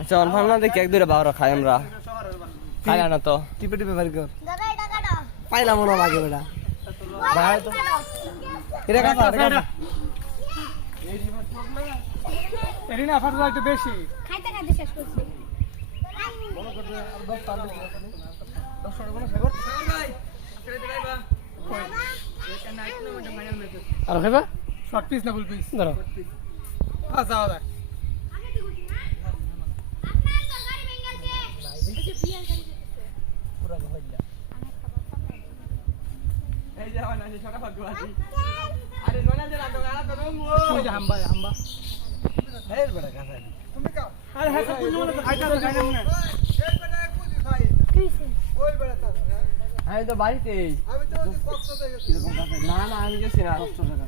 আচ্ছা অনফান না দেখি এক দুটো বারো খাই আমরা খাই না তো টিপে টিপে বাড়ি কর পাইলাম না লাগে বেটা ভাই তো এটা কাটা এরি না ফাটা একটু বেশি খাইতে খাইতে শেষ করছি আর খাইবা শর্ট পিস না ফুল পিস ধরো আচ্ছা আচ্ছা হাম্বা হাম্বা হের বড় কাছে তুমি কাও আরে হ্যাঁ সব কিছু মনে খাইতা খাই না মনে এই বড় কুজি খাই কিছে ওই বড় তা আমি তো বাড়িতেই আমি তো কষ্ট থেকে না না আমি গেছি না 100 টাকা